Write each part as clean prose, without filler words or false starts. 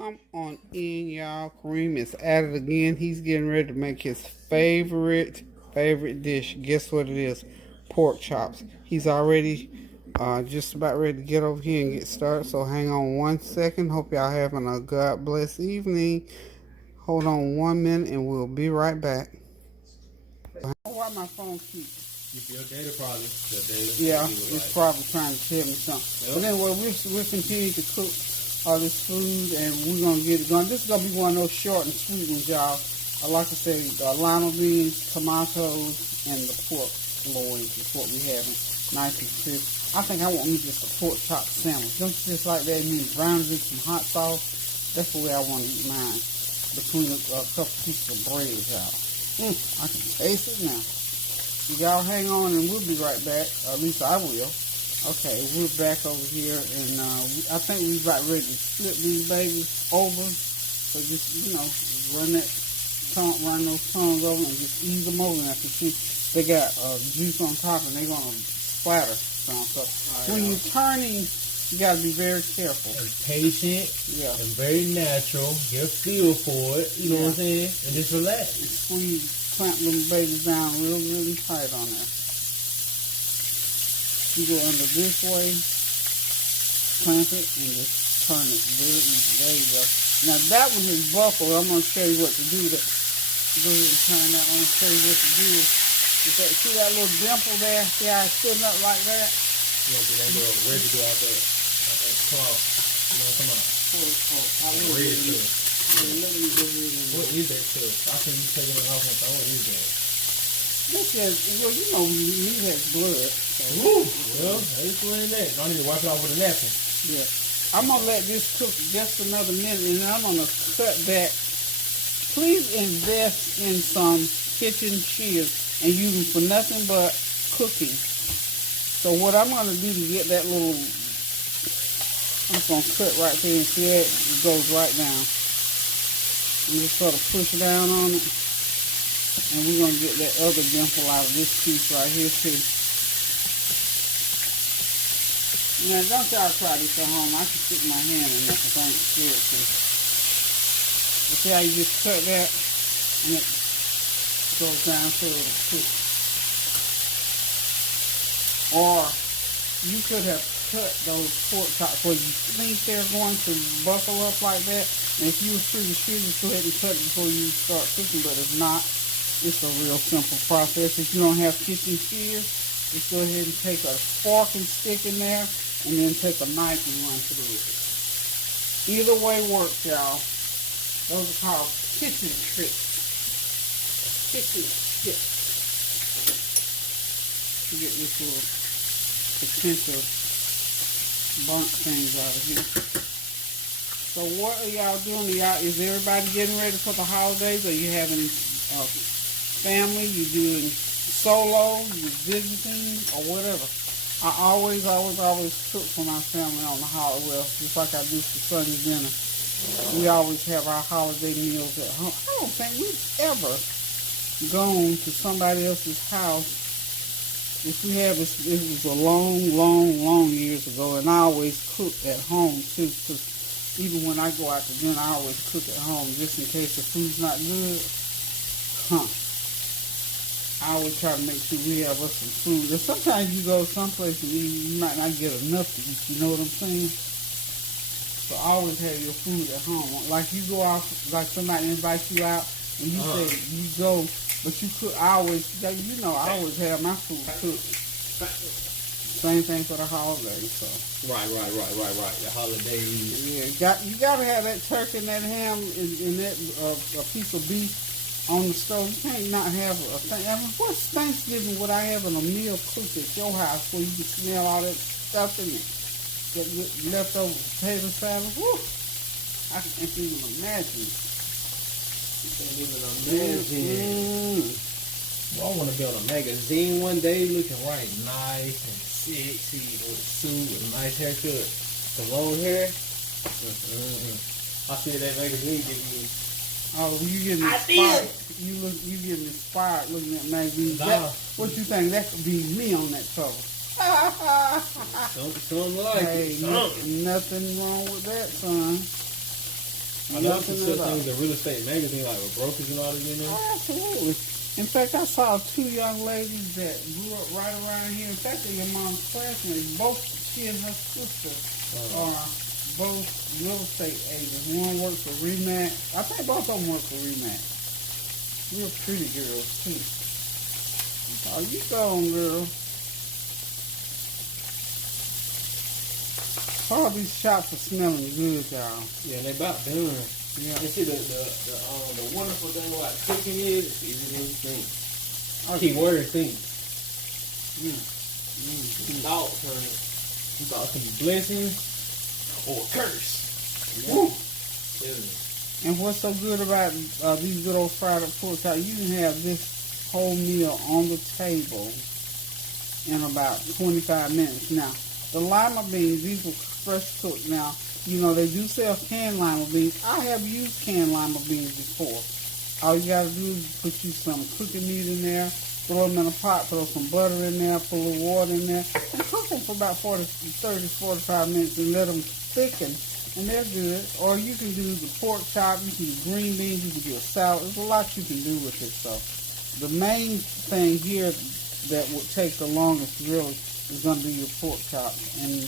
Come on in, y'all. Kareem is at it again. He's getting ready to make his favorite dish. Guess what it is? Pork chops. He's already just about ready to get over here and get started. So hang on 1 second. Hope y'all having a God bless evening. Hold on 1 minute and we'll be right back. Why my phone keeps? Your data probably. Yeah, it's probably trying to tell me something. Yep. But anyway, we'll continue to cook all this food, and we're gonna get it going. This is gonna be one of those short and sweet ones, y'all. I like to say lima beans, tomatoes, and the pork loins is what we having. Nice and crisp. I think I want me just a pork chop sandwich. Just like that, and then brown it in some hot sauce. That's the way I want to eat mine. Between a couple pieces of bread, y'all. I can taste it now. Y'all hang on and we'll be right back. At least I will. Okay, we're back over here, and I think we're about ready to flip these babies over. So just, run those tongues over and just ease them over. And I can see they got juice on top, and they're going to splatter some. So when you're turning, you got to be very careful. And patient. Yeah. And very natural. Get a feel for it. You know what I'm saying? And just relax. And squeeze. Clamp them babies down really tight on there. You go under this way, clamp it, and just turn it very easy. There you go. Now that one is buckled. I'm going to show you what to do. Go ahead and turn that one and show you what to do. See that little dimple there? See how it's sitting up like that? You know, get that little residue out there. Out that cloth. You know, come on. I will let me go ahead and... What is that stuff? I think you taking it off and throw it in there. That's just, well, meat has blood. So. Ooh, well, I just put in that. I need to wipe it off with a napkin. Yeah. I'm going to let this cook just another minute, and I'm going to cut back. Please invest in some kitchen shears and use them for nothing but cooking. So what I'm going to do to get that little, I'm just going to cut right there and see that it goes right down. And just sort of push down on it. And we're going to get that other dimple out of this piece right here too. Now, don't y'all try this at home. I can stick my hand in there because I ain't scared to. You see how you just cut that and it goes down so it'll cook. Or you could have cut those pork chops where you think they're going to buckle up like that. And if you were pretty sure, just go ahead and cut it before you start cooking. But if not, it's a real simple process. If you don't have kitchen shears, just go ahead and take a fork and stick in there, and then take a knife and run through it. Either way works, y'all. Those are called kitchen tricks. Kitchen tips. To get this little potential burnt things out of here. So what are y'all doing? Is everybody getting ready for the holidays? Are you having family? You doing solo? You visiting? Or whatever? I always cook for my family on the holiday. Well, just like I do for Sunday dinner. We always have our holiday meals at home. I don't think we've ever gone to somebody else's house. If we have, it was a long years ago, and I always cook at home too. Because even when I go out to dinner, I always cook at home just in case the food's not good. I always try to make sure we have us some food. And sometimes you go someplace and you might not get enough to eat. You know what I'm saying? So always have your food at home. Like you go out, like somebody invites you out, and you say you go. But you cook, I always have my food cooked. Same thing for the holidays, so. Right. The holidays. Yeah, you gotta have that turkey and that ham and that a piece of beef on the stove. You can't not have a thing. I mean, what's Thanksgiving would I have in a meal cooked at your house where you can smell all that stuff in it? That leftover potato salad. Woo! I can't even imagine. Well, I want to be on a magazine one day looking right nice and sexy with a suit with a nice haircut. The long hair. I see that magazine give me. Oh, you getting inspired? You getting inspired looking at magazines? What you think? That could be me on that cover. Something like hey, it. Nothing wrong with that, son. Nothing such thing as a real estate magazine, like with brokers and all that in there? Absolutely. In fact, I saw two young ladies that grew up right around here. In fact, they're your mom's classmates. Both she and her sister are both real estate agents. One works for Remax. I think both of them work for Remax. Real pretty girls, too. Oh, you go on, girl. All these shops are smelling good, y'all. Yeah, they about done. Yeah. And see, the wonderful thing about cooking is you think. Okay. Key word think. Thoughts, honey. You thought it could be blessings or a curse. Yeah. Yeah. And what's so good about these good old fried up pork chops, you can have this whole meal on the table in about 25 minutes. Now, the lima beans, these were fresh cooked. Now, you know, they do sell canned lima beans. I have used canned lima beans before. All you got to do is put you some cooking meat in there, throw them in a pot, throw some butter in there, put a little water in there, and cook them for about 30, 45 minutes and let them thicken. And they're good. Or you can do the pork chop, you can do green beans, you can do a salad. There's a lot you can do with it. So the main thing here that would take the longest really is going to be your pork chop. And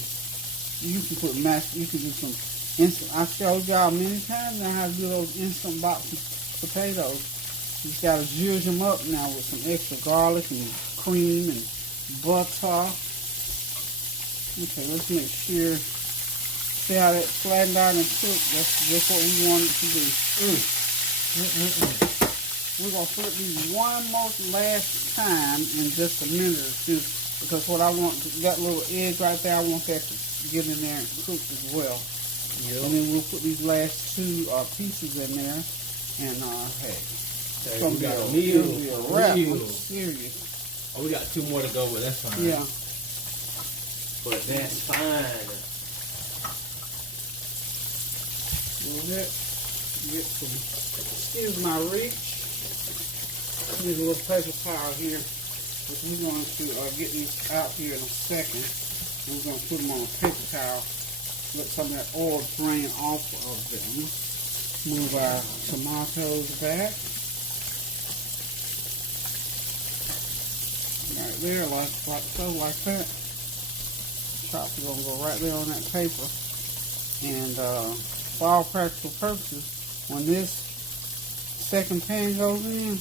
you can put you can do some instant. I showed y'all many times now how to do those instant box potatoes. You just got to zhuzh them up now with some extra garlic and cream and butter. Okay, let's make sure. See how that flattened out and cooked? That's just what we wanted to do. We're going to flip these one more last time in just a minute or two, because what I want, that little edge right there, I want that to get in there and cook as well. Yep. And then we'll put these last two pieces in there, and hey, it's going to be a wrap. I'm serious. Oh, we got two more to go, but that's fine. Yeah. But that's fine. Get some, excuse my reach. Need a little paper towel here, because we're going to get these out here in a second. And we're going to put them on a paper towel, let some of that oil drain off of them. Move our tomatoes back. Right there, like that. Chops are going to go right there on that paper. And for all practical purposes, when this second pan goes in,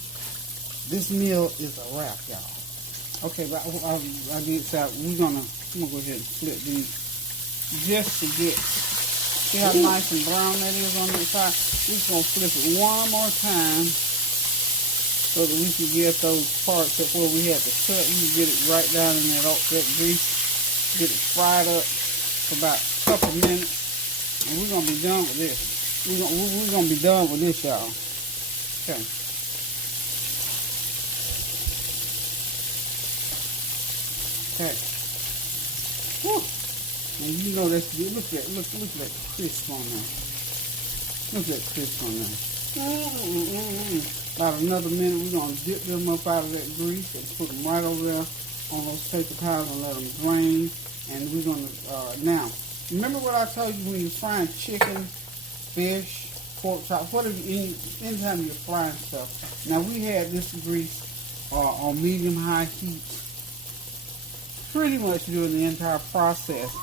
this meal is a wrap, y'all. Okay, but I did say I'm gonna go ahead and flip these just to get, see how nice and brown that is on the side. We're just gonna flip it one more time so that we can get those parts up where we had to cut. You can get it right down in that grease, get it fried up for about a couple minutes. And we're going to be done with this. We're going to be done with this, y'all. Okay. Okay. Whew. And you know that's good. Look at that crisp on there. Look at that crisp on there. About another minute, we're going to dip them up out of that grease and put them right over there on those paper towels and let them drain. And we're going to, now, remember what I told you when you're frying chicken, fish, pork chops, anytime you're frying stuff. Now we had this grease on medium-high heat pretty much during the entire process.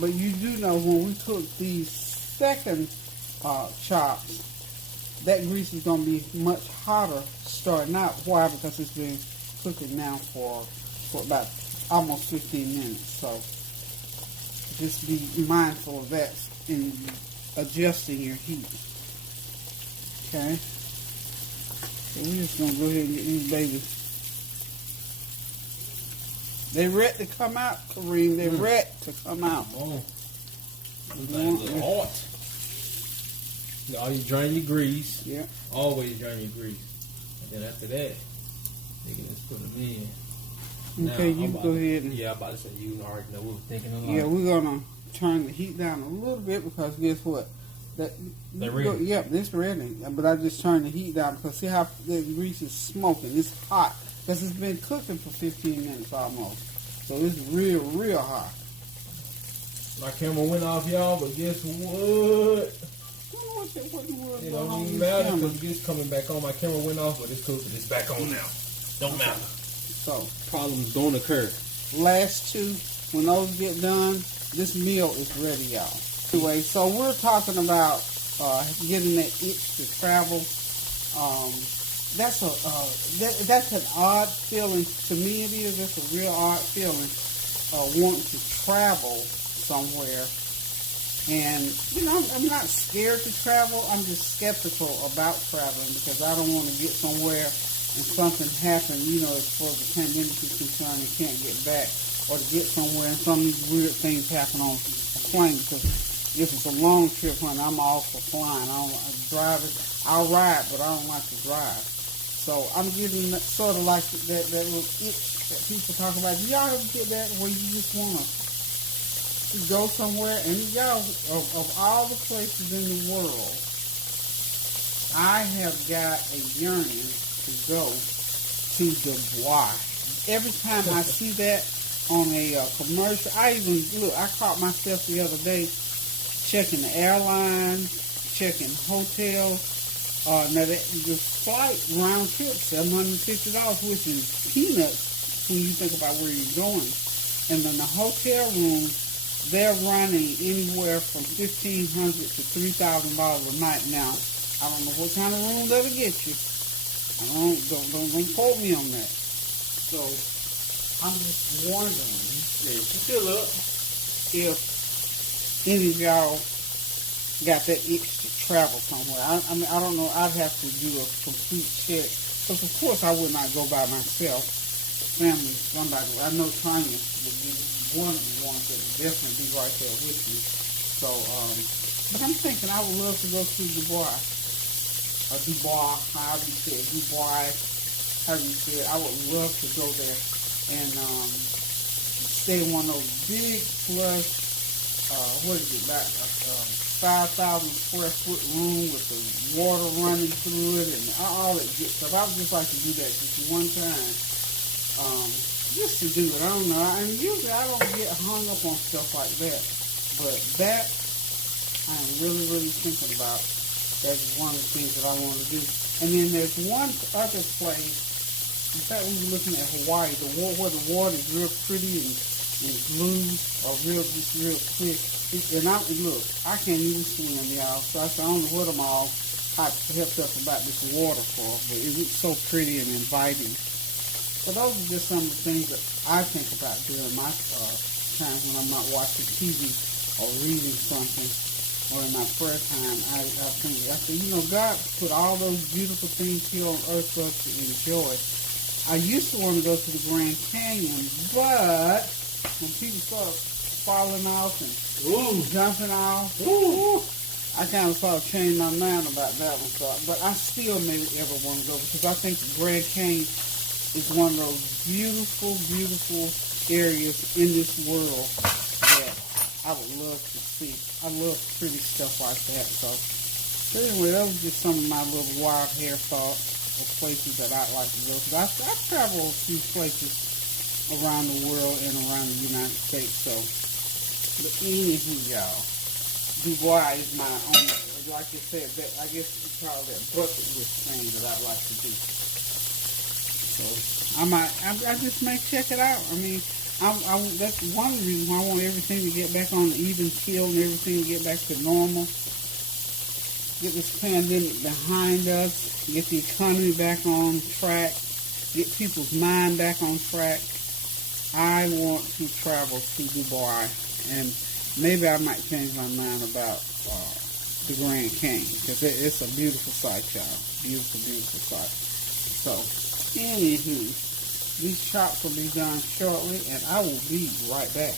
But you do know when we cook these second chops, that grease is going to be much hotter starting out. Why? Because it's been cooking now for about almost 15 minutes. So just be mindful of that in adjusting your heat. Okay? So we're just going to go ahead and get these babies. They're ready to come out, Kareem. They're ready to come out. Oh. Hot. You drain your grease. Yeah. Always drain your grease. And then after that, you can just put them in. Okay, you go ahead and... Yeah, I'm about to say you already know what we're thinking of. Yeah, we're going to turn the heat down a little bit because guess what? They're ready. Yep, it's ready. But I just turned the heat down because see how the grease is smoking. It's hot because it's been cooking for 15 minutes almost. So it's real, real hot. My camera went off, y'all, but guess what? what the world It going don't on even with matter this camera? because it's coming back on. My camera went off, but it's cool because it's back on now. Don't matter. So, Problems don't occur. last two, when those get done, this meal is ready, y'all. Anyway, so we're talking about getting that itch to travel. That's an odd feeling to me. It is. That's a real odd feeling. Wanting to travel somewhere, and I'm not scared to travel. I'm just skeptical about traveling because I don't want to get somewhere and something happen. As far as the pandemic is concerned, and can't get back, or to get somewhere and some of these weird things happen on a plane. Because if it's a long trip, honey, I'm all for flying. I don't drive it. I'll ride, but I don't like to drive. So I'm getting sort of like that little itch that people talk about. Y'all ever get that where you just want to go somewhere? And y'all, of all the places in the world, I have got a yearning to go to Dubai. Every time I see that on a commercial, I caught myself the other day checking the airlines, checking hotels. Now the flight round trip $750, which is peanuts when you think about where you're going. And then the hotel rooms, they're running anywhere from $1,500 to $3,000 a night. Now, I don't know what kind of room that'll get you. Don't quote me on that. So I'm just wondering if any of y'all got that itch to travel somewhere. I don't know. I'd have to do a complete check. Because, of course, I would not go by myself. Family, somebody. I know Tanya would be one of the ones that would definitely be right there with me. So, but I'm thinking I would love to go to Dubai. Or Dubai, however you say it. Dubai, however you say it. I would love to go there and stay in one of those big plush, what is it, about 5,000 square foot room with the water running through it and all that good stuff. I would just like to do that just one time. Just to do it. I don't know. And usually I don't get hung up on stuff like that. But that I'm really, really thinking about. That's one of the things that I want to do. And then there's one other place. In fact, we were looking at Hawaii, where the water is real pretty and blue or real clear. And look, I can't even swim, y'all. So I don't know what I'm all hyped up about this water for, but it looks so pretty and inviting. So those are just some of the things that I think about during my times when I'm not watching TV or reading something, or in my prayer time. I think, God put all those beautiful things here on earth for us to enjoy. I used to want to go to the Grand Canyon, but when people start falling off and jumping off, I kind of sort of changed my mind about that one. So, but I still may ever want to go because I think the Grand Canyon is one of those beautiful, beautiful areas in this world that I would love to see. I love pretty stuff like that. So anyway, that was just some of my little wild hair thoughts of places that I'd like to go to. I've traveled a few places around the world and around the United States. So, but anywho, y'all, Dubai is my own, like you said, that I guess you call that bucket list thing that I'd like to do. So I just may check it out. I mean, that's one reason why I want everything to get back on an even keel and everything to get back to normal. Get this pandemic behind us. Get the economy back on track. Get people's mind back on track. I want to travel to Dubai, and maybe I might change my mind about the Grand Canyon because it's a beautiful sight, y'all. Beautiful, beautiful sight. So, anywho, these chops will be done shortly, and I will be right back.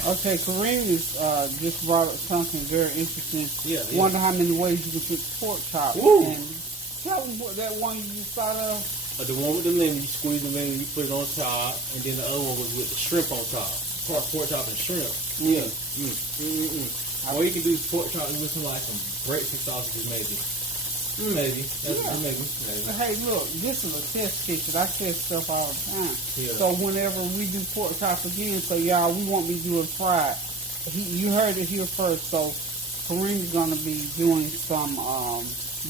Okay, Kareem just brought up something very interesting. Yeah. Wonder how many ways you can put pork chops. And tell them what that one you just thought of. The one with the lemon, you squeeze the lemon, you put it on top, and then the other one was with the shrimp on top. Pork chop and shrimp. Yeah. Or you can do pork chop with some breakfast sausages, maybe. Maybe. Maybe. Hey, look, this is a test kitchen. I test stuff all the time. Yeah. So whenever we do pork chops again, so y'all, we won't be doing fried. You heard it here first. So Kareem's gonna be doing some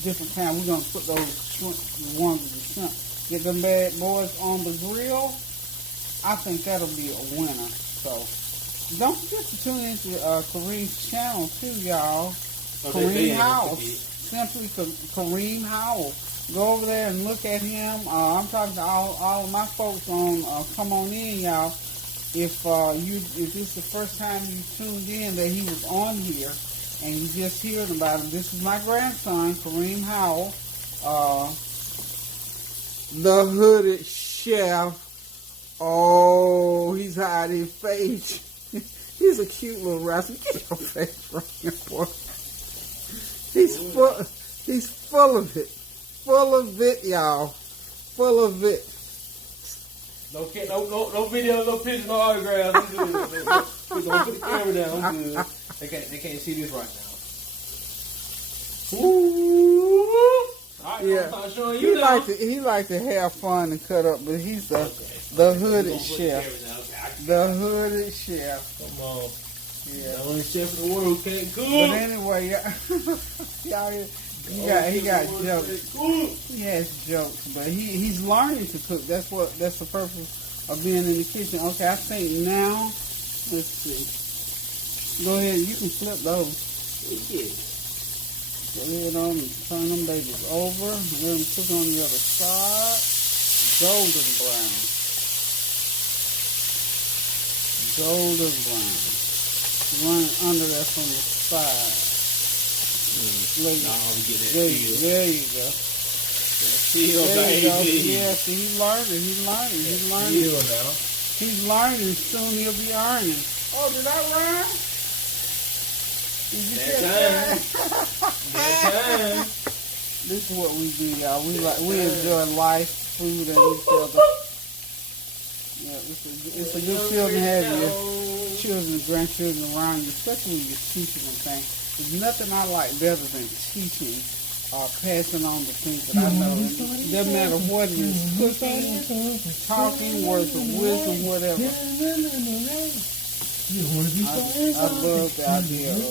different kind. We're gonna put those shrimp, the ones with the shrimp, get them bad boys on the grill. I think that'll be a winner. So don't forget to tune into Kareem's channel too, y'all. Kareem Howell, simply Kareem Howell. Go over there and look at him. I'm talking to all of my folks on Come On In, y'all. If this is the first time you tuned in that he was on here and you just hearing about him, this is my grandson, Kareem Howell, the hooded chef. Oh, he's hiding his face. He's a cute little rascal. Get your face from here, boy. He's full of it. Full of it, y'all. Full of it. No video, no pictures, no autographs. We're gonna put the camera down. I'm good. They can't see this right now. Ooh. Right, Yeah. He like to have fun and cut up, but he's the hooded chef. The hooded chef. Come on. Yeah. The only chef in the world who can't cook. But anyway, y'all, he got jokes. He has jokes, but he's learning to cook. That's the purpose of being in the kitchen. Okay, I think now, let's see. Go ahead, you can flip those. Yeah. Go ahead on and turn them babies over. Let them cook on the other side. Golden brown. Golden brown. Run under there from the side. Now we get that feel. There you go. Feel, baby. Yeah, see, he's learning. Feel now. He's learning. Soon he'll be earning. Oh, did I rhyme? Did you catch that? This is what we do, y'all. We enjoy life, food, and each other. Yeah, it's a good feeling to have your children and grandchildren around you, especially when you're teaching them things. There's nothing I like better than teaching or passing on the things that I know. It doesn't matter what it is, cooking, talking, words of wisdom, whatever. I love the idea of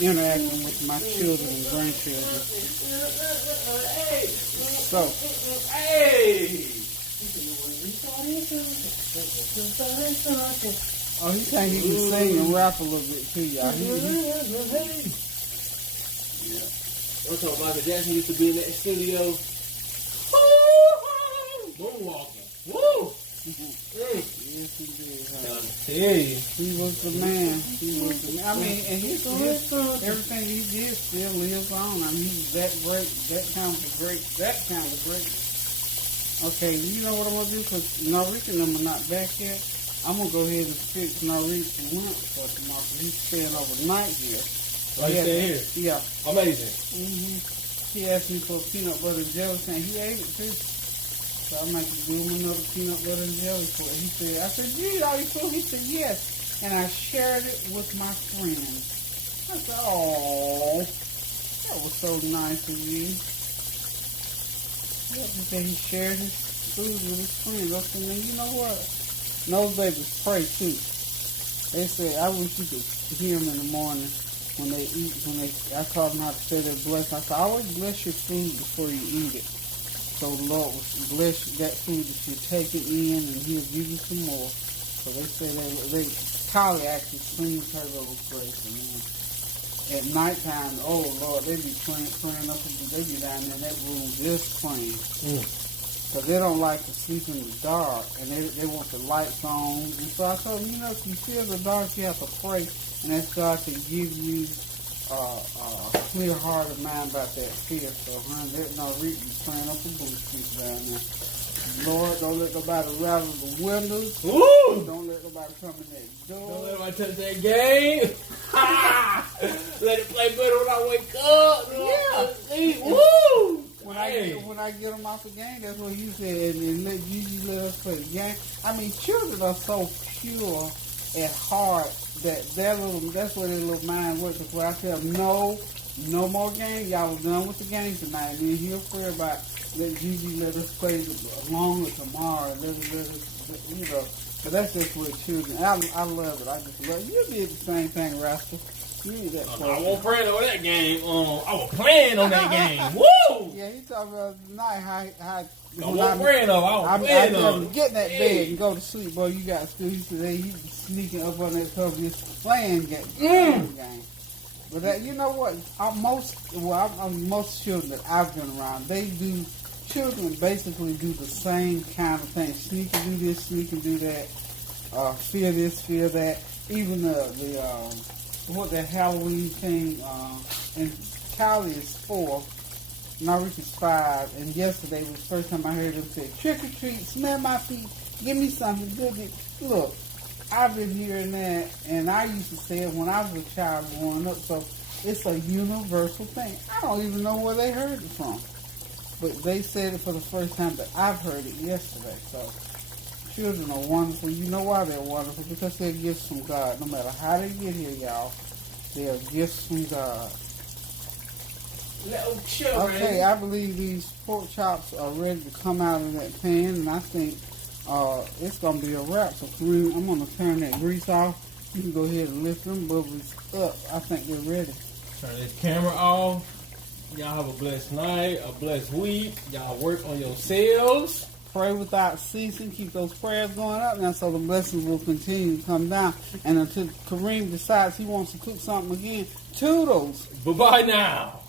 interacting with my children and grandchildren. So, oh, he think he can sing and rap a little bit too, y'all. I'm talking Michael Jackson used to be in that studio. Moonwalking. Woo! Yes, he did. Hey, he was the man. I mean, and his everything he did still lives on. I mean, he's that great. That kind of great. Okay, you know what I'm gonna do? Because Norika and them are not back yet. I'm gonna go ahead and fix Norika's lunch for tomorrow. He's staying overnight here. Like staying here? Yeah. Amazing. He asked me for a peanut butter and jelly sandwich. He ate it too. So I might give him another peanut butter and jelly for it. He said, I said, you eat all your food? He said, yes. And I shared it with my friends. I said, oh, that was so nice of you. Yeah, he said he shared his food with his friends. I said, man, you know what? And those babies pray too. They said, I wish you could hear them in the morning when they eat, I taught them how to say their blessing. I said, always bless your food before you eat it. So the Lord will bless that food that you're taking in, and He'll give you some more. So they say Polly actually sings her little praise. And then at nighttime, oh Lord, they be praying up, they be down there in that room just praying. Because they don't like to sleep in the dark, and they want the lights on. And so I told them, if you feel the dark, you have to pray, and ask God to give you a clear heart of mind about that fear. So, honey, there's no reason praying up the bullshit down there. Lord, don't let nobody rattle the windows. Ooh. Don't let nobody come in that door. Don't let nobody touch that game. Let it play better when I wake up. Yeah. Woo! When I get them off the game, that's what you said, and let us play the game. I mean, children are so pure at heart that that's where their little mind works. That's why I tell them, no more games. Y'all was done with the game tonight. And then he'll pray about let us play along with tomorrow. Let us, But that's just with children. I love it. I just love it. You did the same thing, Rascal. You need that. I won't pray on that game. I was playing on that game. Woo! Yeah, he talking about tonight how I won't pray on. I was playing on. Get in that bed and go to sleep, boy. You got school. He said he was sneaking up on that cover just playing game. But that, you know what? Most children that I've been around, children basically do the same kind of thing. Sneak and do this, sneak and do that. Fear this, fear that. Even the Halloween thing, and Callie is 4, Narika is 5, and yesterday was the first time I heard them say, trick or treat, smell my feet, give me something good. Look, I've been hearing that, and I used to say it when I was a child growing up, so it's a universal thing. I don't even know where they heard it from, but they said it for the first time, but I've heard it yesterday, so children are wonderful. You know why they're wonderful? Because they're gifts from God. No matter how they get here, y'all, they are gifts from God. Little children. Okay, I believe these pork chops are ready to come out of that pan, and I think it's going to be a wrap. So, Kareem, I'm going to turn that grease off. You can go ahead and lift them bubbles up. I think they're ready. Turn this camera off. Y'all have a blessed night, a blessed week. Y'all work on yourselves. Pray without ceasing. Keep those prayers going up now so the blessings will continue to come down. And until Kareem decides he wants to cook something again, toodles. Bye-bye now.